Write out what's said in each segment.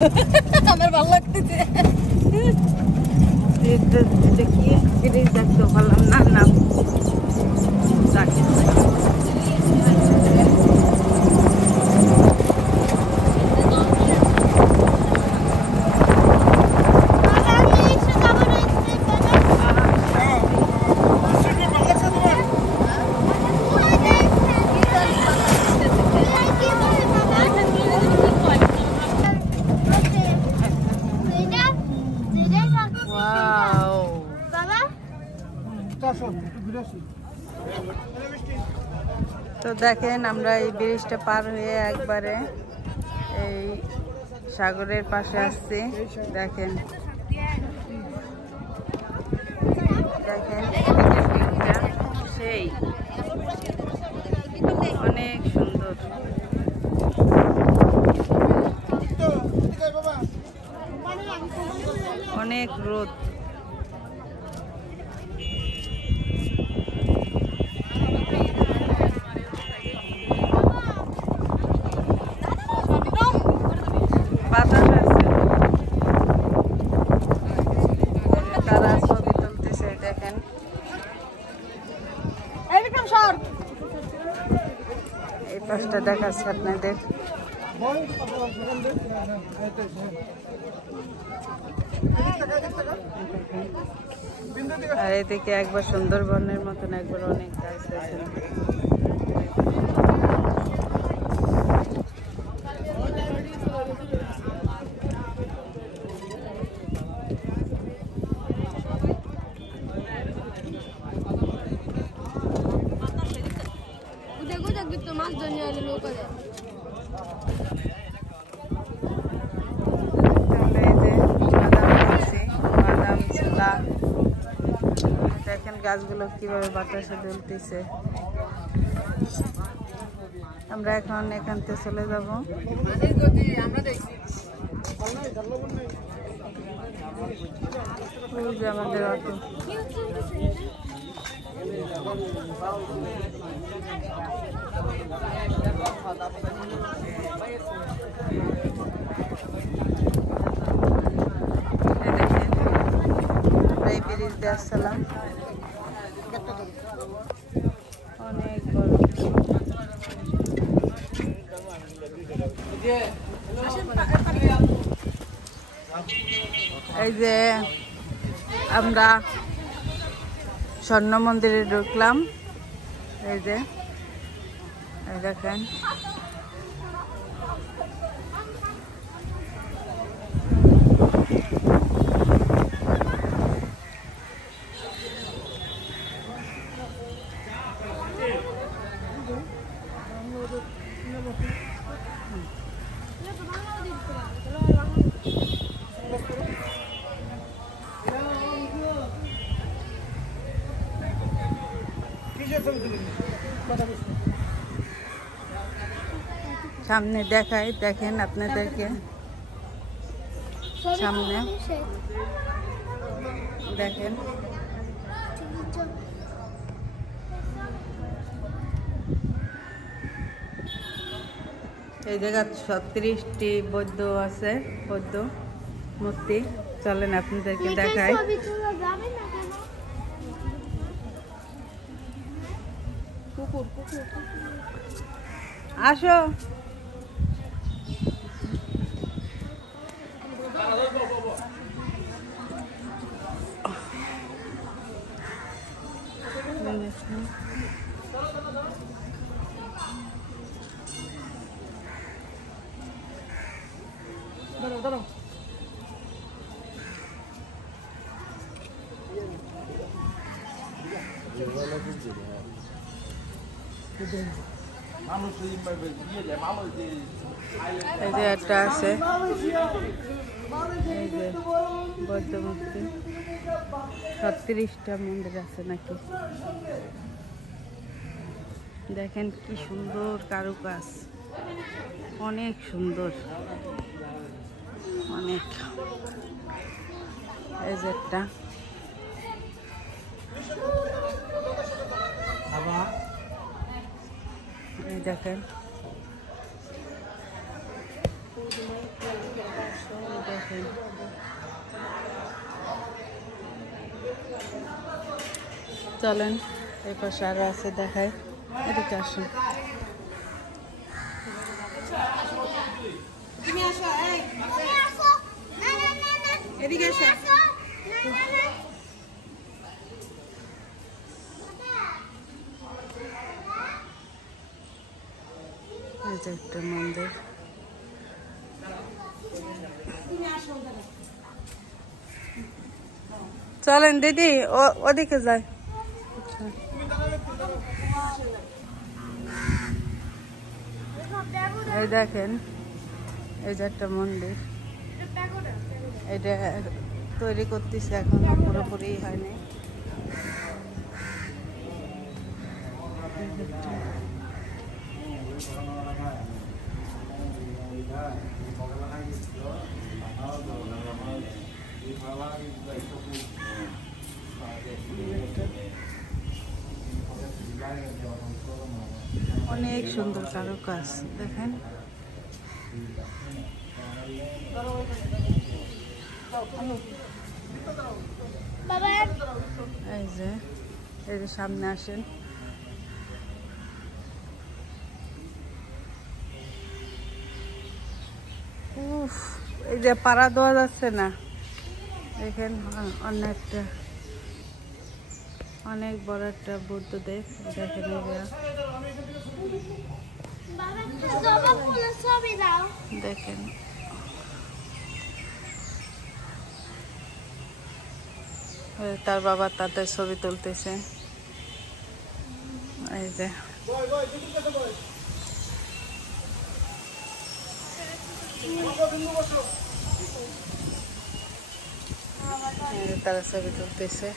আমার ভালো লাগতেছে। দেখিয়ে ব্রিজ দেখতে পারলাম না নাম তো দেখেন আমরা এই ব্রিজটা পার হয়ে একবারে এই সাগরের পাশে আসছি। দেখেন দেখেন সেই অনেক সুন্দর, অনেক রোদ। তারা ছবি তুলতেছে দেখেন। এই পাশটা দেখাচ্ছে আপনাদের। আর এদিকে একবার সুন্দরবনের মতন একবার অনেক গাছ আছে। দেখেন গাছগুলো কিভাবে বাতাসে দুলতেছে। আমরা এখন এখান থেকে চলে যাব। আমাদের অটো এই ব্রিজ দিয়ে আসছিলাম, অনেক বড়। এই যে আমরা স্বর্ণ মন্দিরে ঢুকলাম। এই যে দেখেন সামনে দেখাই, দেখেন আপনাদেরকে সামনে দেখেন। এই জায়গা 36টি বৌদ্ধ আছে, বৌদ্ধ মূর্তি। চলেন আপনাদেরকে দেখাই। আসো এই যে একটা আছে, এই যে বৌদ্ধ মূর্তি। 36টা মন্দির আছে নাকি। দেখেন কি সুন্দর কারুকাজ, অনেক সুন্দর, অনেক। এই যে একটা এই দেখেন চলেন এই পাশে আরো আছে দেখাই, এদিকে আসুন। এই যে একটা মন্দির, চলেন দিদি ওদিকে যাই। এই দেখেন এই যে একটা মন্দির, এটা তৈরি করতেছে এখনো পুরোপুরি হয়নি। অনেক সুন্দর কারুকাজ দেখেন। এই যে সামনে আসেন, উফ এই যে পাড়া দেওয়া যাচ্ছে না, দেখেন অনেক বড় একটা বুদ্ধদেব দেখেন। দেখেন তার বাবা তাদের ছবি তুলতেছে। এই যে তারা ছবি তুলতেছে।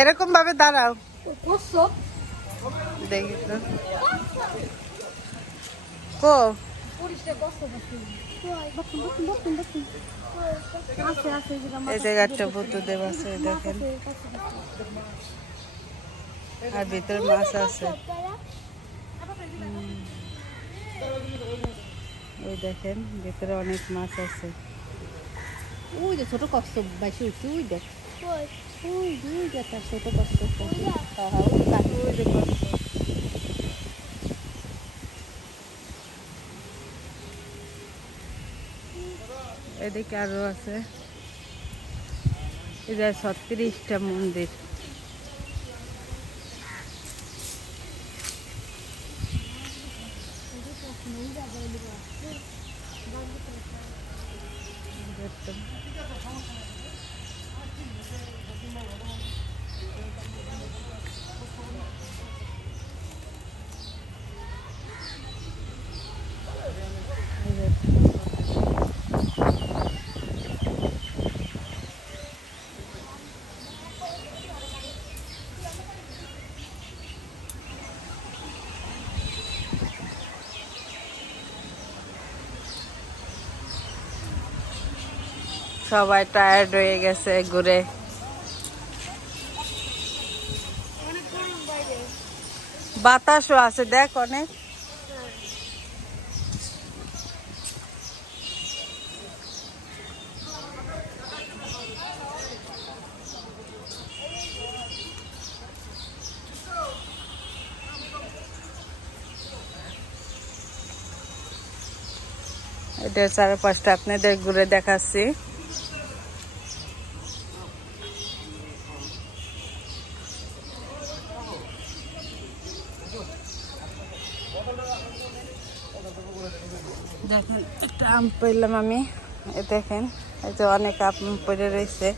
এরকম ভাবে দাঁড়াও, দেখি তো কো এই জায়গাটা বুদ্ধদেব আছে দেখেন, আর ভিতরে মাছ আছে। ওই দেখেন ভিতরে অনেক মাছ আছে। ওই যে ছোট কচ্ছপ বাইসে উঠছে, ওই দেখ ওই দেখ ছোট কচ্ছপ। এদিকে আরো আছে, এই যে 36টা মন্দির। সবাই টায়ার্ড হয়ে গেছে ঘুরে। বাতাসও আছে দেখ অনেক। এটার চারপাশটা আপনাদের ঘুরে দেখাচ্ছি। দেখেন একটা আম পেলাম আমি, দেখেন এই যে অনেক আম পড়ে রয়েছে।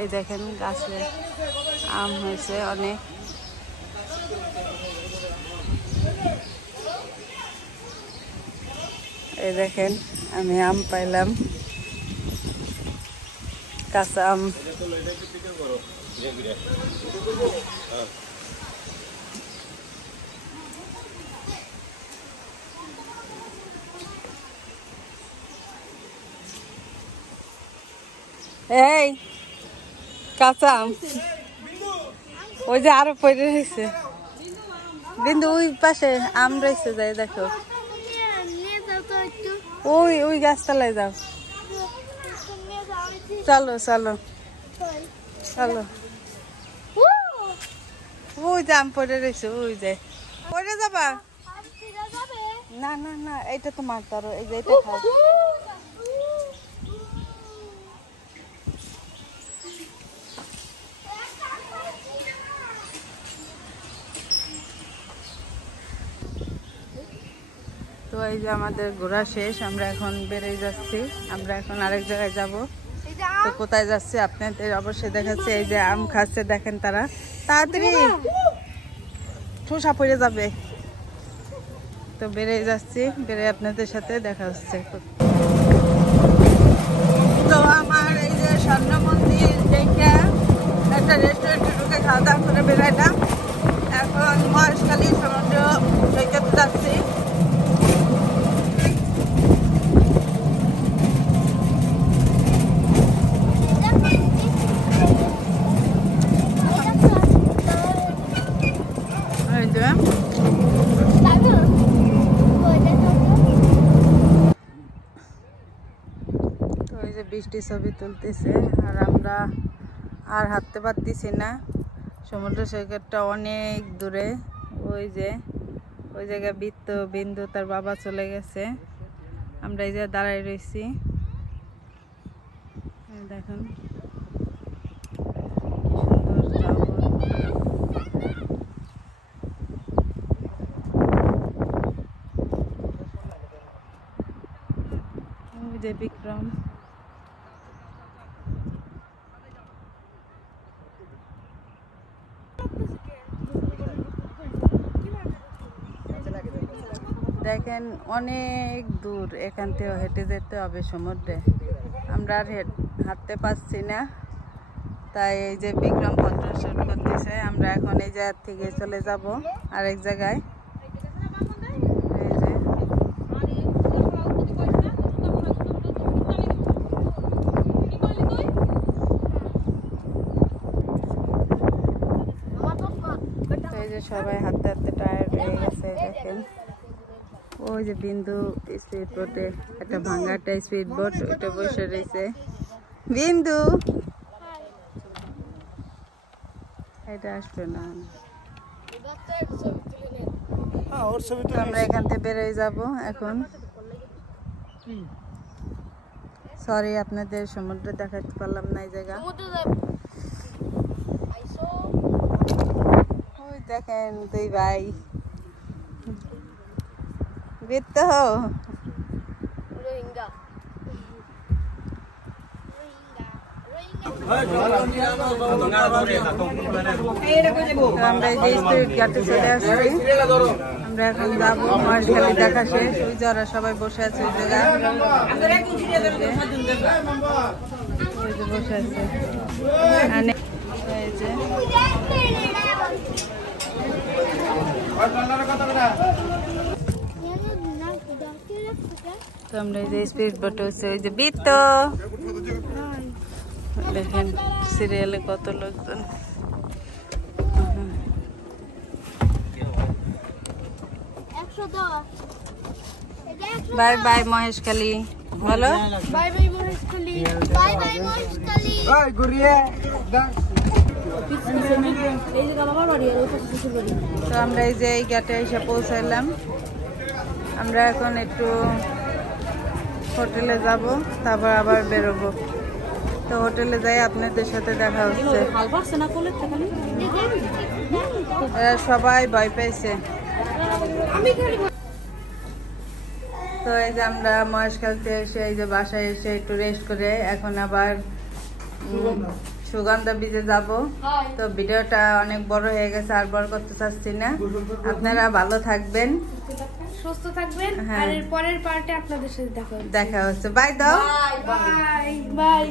এই দেখেন গাছে আম হয়েছে অনেক। এই দেখেন আমি আম পাইলাম, কাঁচা আম। এই কাঁচা আম ওই যে আরো পড়ে রয়েছে। বিন্দু ওই পাশে আম রয়েছে, যাই দেখো। ওই ওই গাছতলায় যাও। চলো চলো চলো। ওই যে আম পড়ে রয়েছে, ওই যে পড়ে যাবা। না না না, এটা তোমার ধরো, এই যে এটা খাও। তো এই যে আমাদের ঘোরা শেষ, আমরা এখন বেরিয়ে যাচ্ছি। আমরা এখন আরেক জায়গায় যাব। তো কোথায় যাচ্ছি আপনাদের অবশ্যই দেখাচ্ছি। এই যে আম খাচ্ছে দেখেন তারা, তাড়াতাড়ি ঠোসা পড়ে যাবে। তো বেরিয়ে যাচ্ছি, বেরিয়ে আপনাদের সাথে দেখা হচ্ছে। তো আমার এই যে স্বর্ণ মন্দির দেখে একটা রেস্টুরেন্টে ঢুকে খাওয়া দাওয়া করে বেরোলাম। এখন মহেশখালী সমুদ্র সৈকতে যাচ্ছি। বৃষ্টি ছবি তুলতেছে আর আমরা আর হাঁটতে পারতেছি না। সমুদ্র সৈকতটা অনেক দূরে। ওই যে ওই জায়গায় বিন্দু তার বাবা চলে গেছে। আমরা এই যে দাঁড়াই রয়েছি, দেখুন কি সুন্দর। ওই যে বিক্রম। দেখেন অনেক দূর, এখান থেকে হেঁটে যেতে হবে সমুদ্রে। আমরা আর হাঁটতে পারছি না, তাই এই যে বিক্রম ফটোশুট করতেছে। আমরা এখন এই জায়গা থেকে চলে যাব আরেক জায়গায়। এই যে সবাই হাঁটতে হাঁটতে টায়ার্ড হয়ে গেছে। দেখেন ওই যে বিন্দু স্পিড বোটে, একটা ভাঙাটা স্পিড বোট, ওইটা বসে রয়েছে। বিন্দু এটা আসবে না। আমরা এখান থেকে বেরোয় যাব এখন। সরি আপনাদের সমুদ্র দেখাতে পারলাম না এই জায়গা। ওই দেখেন দুই ভাই বেরতে হো। আমরা এই যে স্পিরিট ঘাটে চলে আসছি। আমরা এখন যাবো মহেশখালী দেখা শেষ। ওই যে ওরা সবাই বসে আছে ওই জায়গায়, ওই যে বসে আছে। এই যে তো আমরা এই যে স্পিরিট বোটে হচ্ছে ওই যে বৃত্ত। দেখেন সিরিয়ালে কত লোকজন। বাই বাই মহেশখালী বলো। Bye bye Maheshkhali, bye bye Maheshkhali. ওই গুরিয়ে এই যে বাবার বাড়ি আর ওই পাশে শ্বশুর বাড়ি। তো আমরা এই যে এই ঘাটে এসে পৌঁছাইলাম। আমরা এখন একটু হোটেলে যাব, তারপর আবার বেরোবো। তো হোটেলে যাই আপনাদের সাথে দেখা হচ্ছে। এরা সবাই ভয় পাইছে। তো এই যে আমরা মহেশখালীতে এসে এই যে বাসায় এসে একটু রেস্ট করে এখন আবার সুগন্ধা বিচে যাব। তো ভিডিওটা অনেক বড় হয়ে গেছে, আর বড় করতে চাচ্ছি না। আপনারা ভালো থাকবেন, সুস্থ থাকবেন। আর এর পরের পার্টে আপনাদের সাথে দেখা হচ্ছে। বাই দাও। Bye bye.